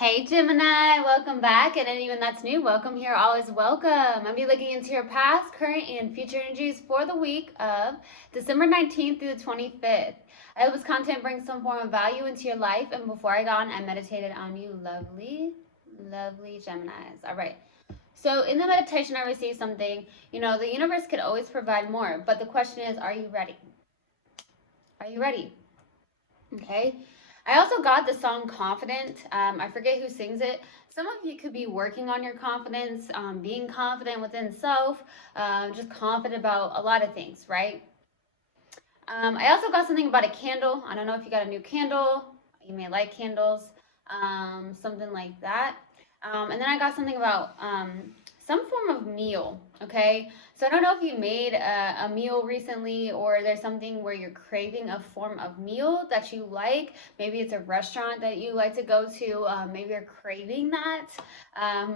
Hey Gemini, welcome back, and anyone that's new, welcome here, always welcome. I'll be looking into your past, current, and future energies for the week of December 19th through the 25th. I hope this content brings some form of value into your life, and before I got on, I meditated on you lovely, lovely Geminis. All right. So in the meditation, I received something, the universe could always provide more, but the question is, are you ready? Are you ready? Okay. I also got the song Confident. I forget who sings it. Some of you could be working on your confidence, being confident within self, just confident about a lot of things, right? I also got something about a candle. I don't know if you got a new candle. You may like candles, something like that. And then I got something about some form of meal. Okay, so I don't know if you made a meal recently, or there's something where you're craving a form of meal that you like. Maybe it's a restaurant that you like to go to. Maybe you're craving that.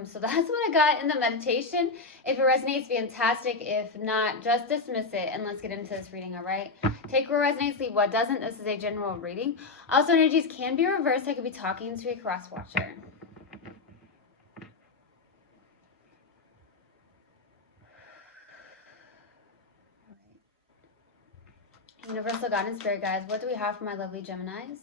So that's what I got in the meditation. If it resonates, fantastic. If not, just dismiss it and let's get into this reading. All right. Take what resonates, leave what doesn't. This is a general reading. Also, energies can be reversed. I could be talking to a cross watcher. Universal God and Spirit Guides, what do we have for my lovely Geminis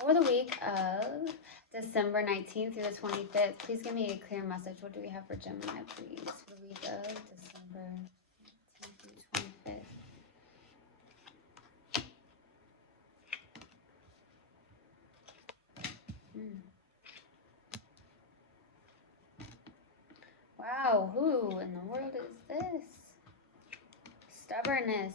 for the week of December 19th through the 25th? Please give me a clear message. What do we have for Gemini, please, for the week of December 19th through 25th? Wow, who in the world is this? Stubbornness.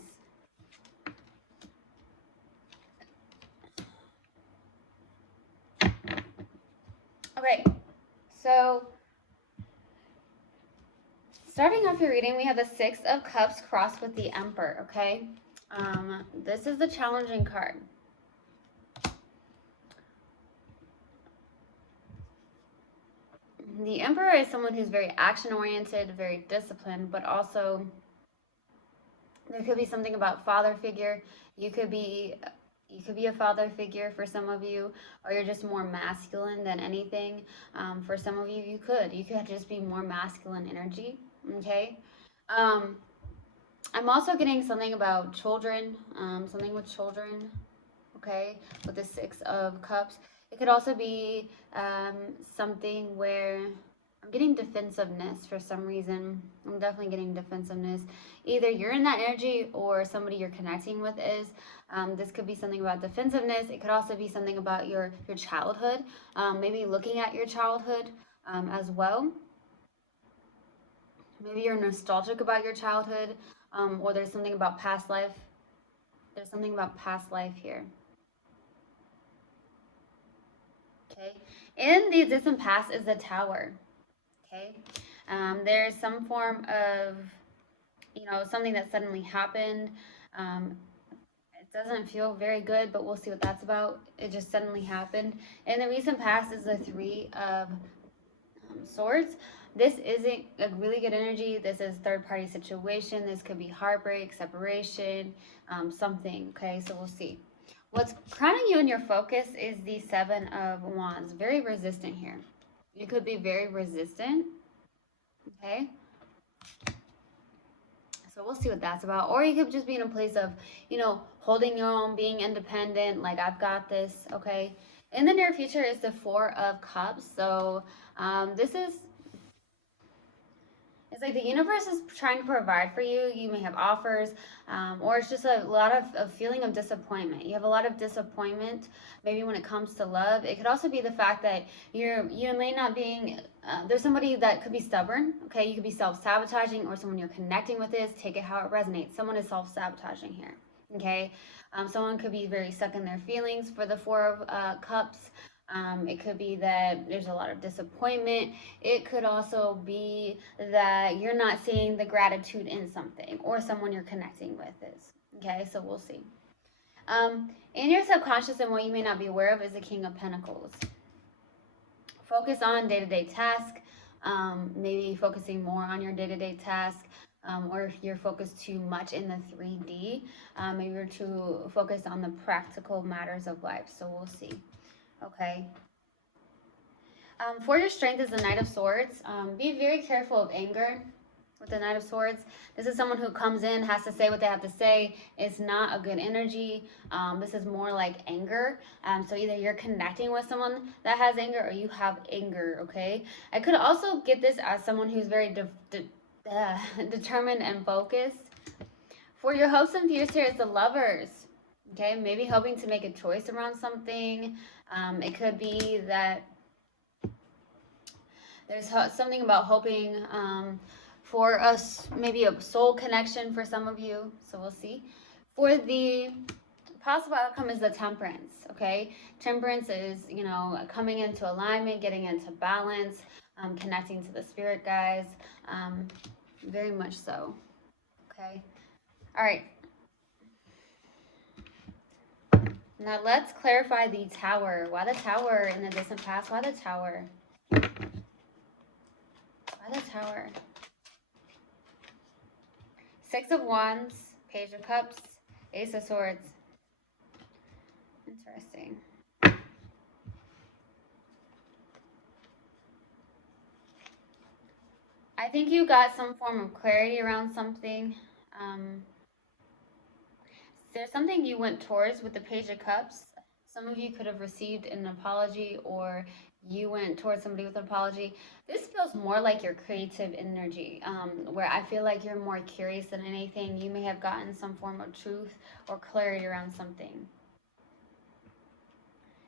Okay, so starting off your reading, we have the Six of Cups crossed with the Emperor, okay? This is the challenging card. The Emperor is someone who's very action-oriented, very disciplined, but also there could be something about father figure. You could be a father figure for some of you, or you're just more masculine than anything. For some of you, you could just be more masculine energy. Okay. I'm also getting something about children, something with children. Okay, with the Six of Cups. It could also be something where I'm getting defensiveness for some reason. I'm definitely getting defensiveness. Either you're in that energy or somebody you're connecting with is. This could be something about defensiveness. It could also be something about your childhood. Maybe looking at your childhood as well. Maybe you're nostalgic about your childhood, or there's something about past life. There's something about past life here. Okay, in the distant past is the Tower. Okay, there's some form of, something that suddenly happened. It doesn't feel very good, but we'll see what that's about. It just suddenly happened. In the recent past is the Three of Swords. This isn't a really good energy. This is third-party situation. This could be heartbreak, separation, something. Okay, so we'll see. What's crowning you in your focus is the Seven of Wands. Very resistant here. You could be very resistant. Okay. So we'll see what that's about. Or you could just be in a place of, holding your own, being independent, like I've got this, okay? In the near future is the Four of Cups. So this is, it's like the universe is trying to provide for you. You may have offers, or it's just a lot of a feeling of disappointment. You have a lot of disappointment, maybe when it comes to love. It could also be the fact that you may not being, there's somebody that could be stubborn, okay? You could be self-sabotaging, or someone you're connecting with is, take it how it resonates. Someone is self-sabotaging here, okay? Someone could be very stuck in their feelings for the Four of Cups. It could be that there's a lot of disappointment. It could also be that you're not seeing the gratitude in something, or someone you're connecting with is. Okay, so we'll see. In your subconscious, and what you may not be aware of, is the King of Pentacles. Focus on day-to-day tasks. Maybe focusing more on your day-to-day task. Or if you're focused too much in the 3D, maybe you're too focused on the practical matters of life. So we'll see. Okay. For your strength is the Knight of Swords. Be very careful of anger with the Knight of Swords. This is someone who comes in, has to say what they have to say. It's not a good energy. This is more like anger. So either you're connecting with someone that has anger or you have anger, okay? I could also get this as someone who's very determined and focused. For your hopes and fears here, it's the Lovers. Okay, maybe hoping to make a choice around something. It could be that there's something about hoping for us, maybe a soul connection for some of you. So we'll see. For the possible outcome is the Temperance. Okay, Temperance is, you know, coming into alignment, getting into balance, connecting to the spirit guides. Very much so. Okay. All right. Now let's clarify the Tower. Why the Tower in the distant past? Why the Tower? Why the Tower? Six of Wands, Page of Cups, Ace of Swords. Interesting. I think you got some form of clarity around something. There's something you went towards with the Page of Cups. Some of you could have received an apology, or you went towards somebody with an apology. This feels more like your creative energy, where I feel like you're more curious than anything. You may have gotten some form of truth or clarity around something.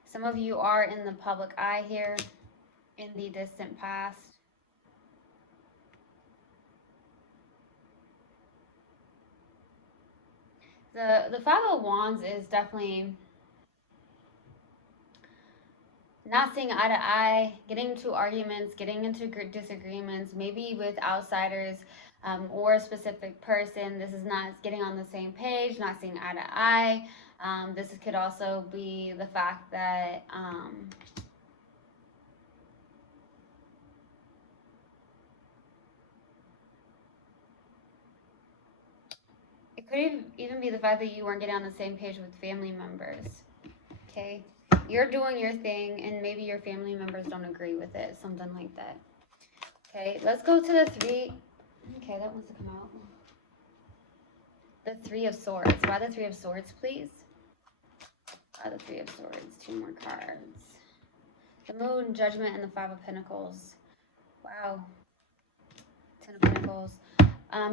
Some of you are in the public eye here in the distant past. The Five of Wands is definitely not seeing eye to eye, getting into arguments, getting into disagreements, maybe with outsiders or a specific person. This is not getting on the same page, not seeing eye to eye. This could also be the fact that it could even be the fact that you weren't getting on the same page with family members. Okay, you're doing your thing and maybe your family members don't agree with it, something like that. Okay, let's go to the three. Okay, that wants to come out. The Three of Swords. Why the Three of Swords, please? Why the Three of Swords? Two more cards. The Moon, Judgment, and the Five of Pentacles. Wow. Ten of Pentacles.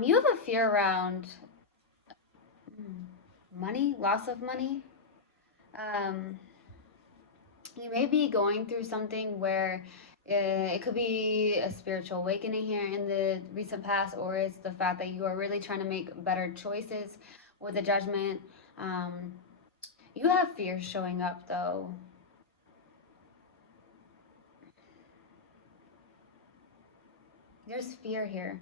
You have a fear around money, loss of money. You may be going through something where it could be a spiritual awakening here in the recent past, or it's the fact that you are really trying to make better choices with the Judgment. You have fear showing up, though. There's fear here.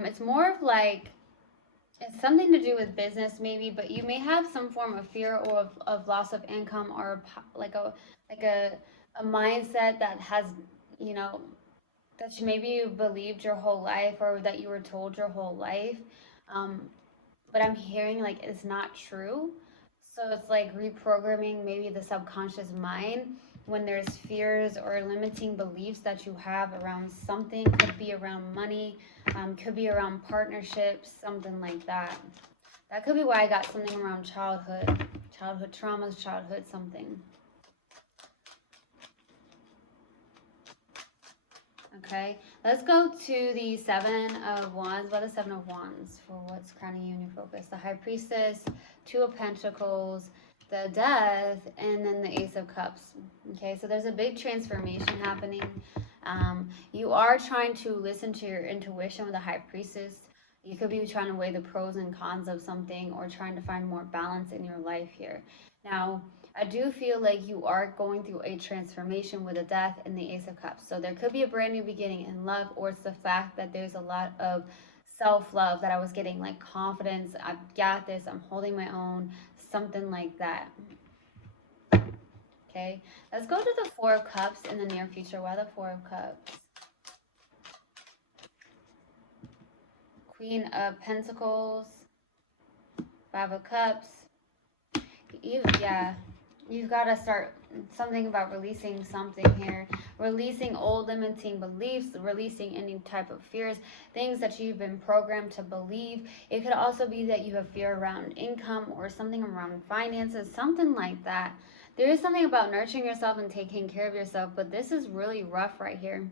It's more of like, it's something to do with business maybe, but you may have some form of fear or of loss of income, or like a mindset that has, you know, that maybe you believed your whole life or that you were told your whole life. But I'm hearing like it's not true. So it's like reprogramming maybe the subconscious mind when there's fears or limiting beliefs that you have around something. Could be around money, could be around partnerships, something like that. That could be why I got something around childhood traumas, childhood something. Okay, let's go to the Seven of Wands. What is the Seven of Wands for what's crowning you in your focus? The High Priestess, Two of Pentacles, the Death, and then the Ace of Cups. Okay, so there's a big transformation happening. You are trying to listen to your intuition with the High Priestess. You could be trying to weigh the pros and cons of something, or trying to find more balance in your life here. Now, I do feel like you are going through a transformation with the Death and the Ace of Cups. So there could be a brand new beginning in love, or it's the fact that there's a lot of self-love that I was getting, like confidence. I've got this. I'm holding my own. Something like that. Okay, let's go to the Four of Cups in the near future. Why the Four of Cups? Queen of Pentacles, Five of Cups. Yeah, You've got to start something about releasing something here, releasing old limiting beliefs, releasing any type of fears, things that you've been programmed to believe. It could also be that you have fear around income or something around finances, something like that. There is something about nurturing yourself and taking care of yourself, but this is really rough right here.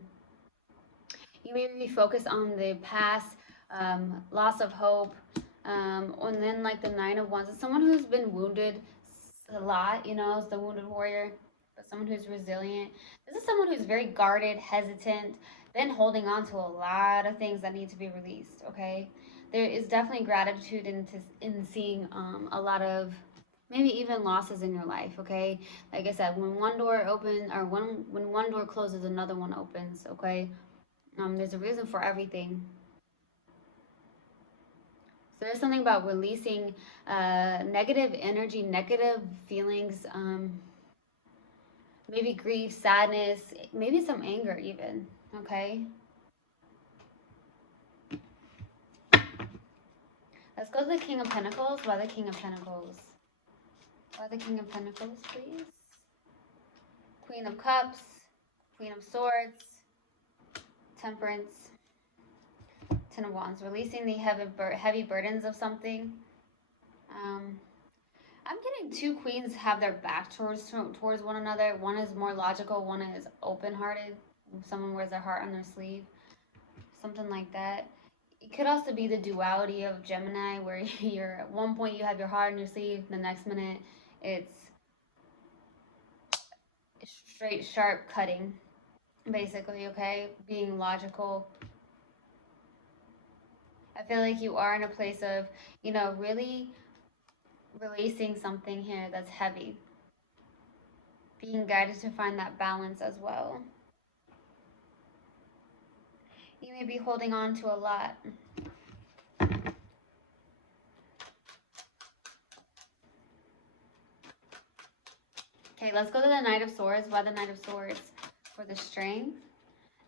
You may be focused on the past, loss of hope, and then like the Nine of Wands. It's someone who's been wounded a lot, you know, as the wounded warrior, but someone who's resilient. This is someone who's very guarded, hesitant, been holding on to a lot of things that need to be released. Okay, there is definitely gratitude in seeing a lot of maybe even losses in your life. Okay, like I said, when one door opens or when one door closes, another one opens. Okay, there's a reason for everything. So there's something about releasing negative energy, negative feelings, maybe grief, sadness, maybe some anger, even. Okay. Let's go to the King of Pentacles. Why the King of Pentacles? Why the King of Pentacles, please? Queen of Cups, Queen of Swords, Temperance, Ten of Wands. Releasing the heavy burdens of something. I'm getting two queens have their back towards one another. One is more logical, one is open-hearted. Someone wears their heart on their sleeve, something like that. It could also be the duality of Gemini, where you're at one point you have your heart on your sleeve, the next minute it's straight, sharp cutting, basically. Okay, being logical. I feel like you are in a place of, really releasing something here that's heavy. Being guided to find that balance as well. You may be holding on to a lot. Okay, let's go to the Knight of Swords. Why the Knight of Swords? For the strength.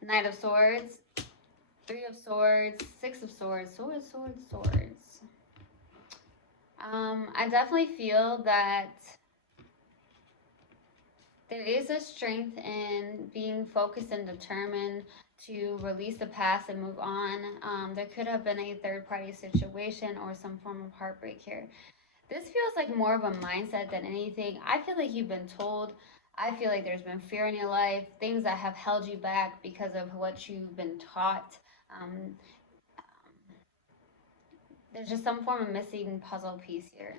Knight of Swords. Three of Swords. Six of Swords. Swords, swords, swords. I definitely feel that there is a strength in being focused and determined to release the past and move on. There could have been a third-party situation or some form of heartbreak here. This feels like more of a mindset than anything. I feel like you've been told. I feel like there's been fear in your life, things that have held you back because of what you've been taught. There's just some form of missing puzzle piece here.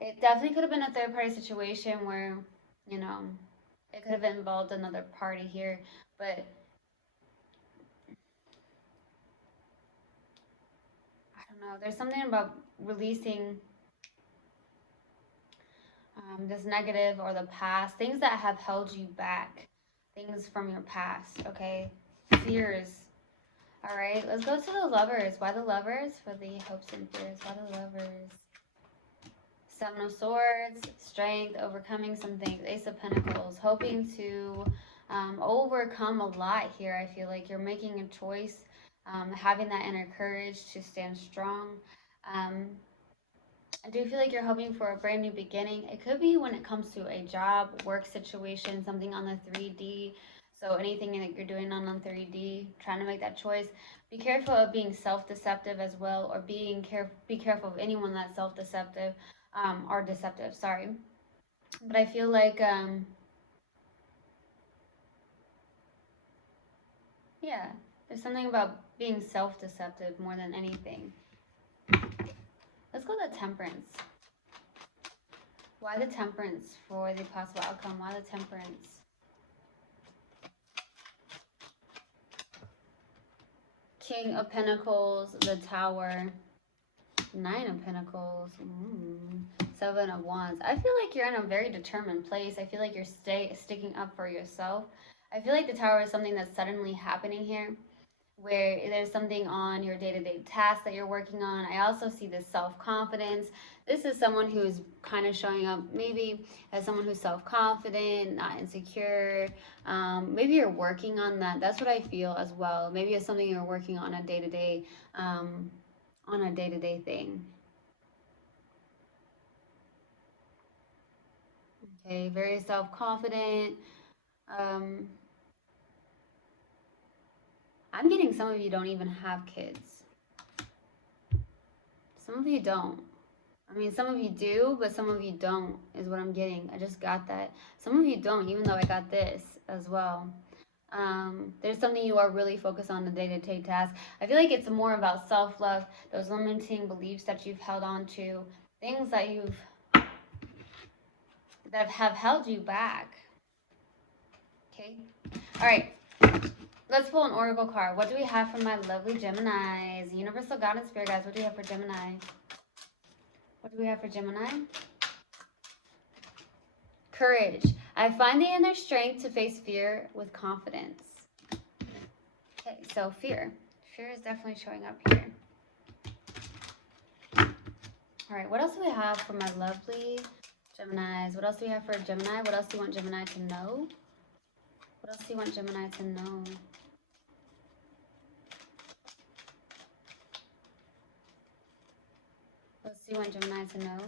It definitely could have been a third party situation where, you know, it could have involved another party here, but I don't know. There's something about releasing this negative or the past, things that have held you back, things from your past, okay? Fears. All right, let's go to the Lovers. Why the Lovers? For the hopes and fears. Why the Lovers? Seven of Swords, strength, overcoming some things. Ace of Pentacles, hoping to overcome a lot here. I feel like you're making a choice, having that inner courage to stand strong. I do feel like you're hoping for a brand new beginning. It could be when it comes to a job, work situation, something on the 3D. So anything that you're doing on 3D, trying to make that choice. Be careful of being self-deceptive as well, or be careful of anyone that's self-deceptive or deceptive. Sorry, but I feel like yeah, there's something about being self-deceptive more than anything. Let's go to Temperance. Why the Temperance for the possible outcome? Why the Temperance? King of Pentacles, the Tower, Nine of Pentacles, Seven of Wands. I feel like you're in a very determined place. I feel like you're sticking up for yourself. I feel like the Tower is something that's suddenly happening here, where there's something on your day-to-day tasks that you're working on. I also see this self-confidence. This is someone who's kind of showing up maybe as someone who's self-confident, not insecure. Maybe you're working on that. That's what I feel as well. Maybe it's something you're working on a day-to-day thing. Okay, very self-confident. Um, I'm getting some of you don't even have kids. Some of you don't. I mean, some of you do, but some of you don't, is what I'm getting. I just got that. Some of you don't, even though I got this as well. There's something you are really focused on the day-to-day task. I feel like it's more about self-love, those limiting beliefs that you've held on to, things that have held you back. Okay. All right. Let's pull an oracle card. What do we have for my lovely Geminis? Universal God and Spirit guides. What do we have for Gemini? What do we have for Gemini? Courage. I find the inner strength to face fear with confidence. Okay, so fear. Fear is definitely showing up here. All right, what else do we have for my lovely Geminis? What else do we have for Gemini? What else do you want Gemini to know? What else do you want Gemini to know? What else do you want Gemini to know?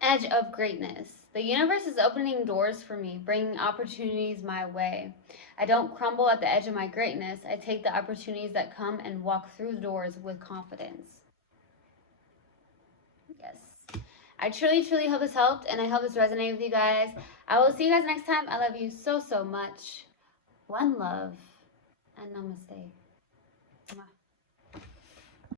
Edge of greatness. The universe is opening doors for me, bringing opportunities my way. I don't crumble at the edge of my greatness. I take the opportunities that come and walk through the doors with confidence. Yes. I truly, truly hope this helped, and I hope this resonated with you guys. I will see you guys next time. I love you so, so much. One love, and namaste.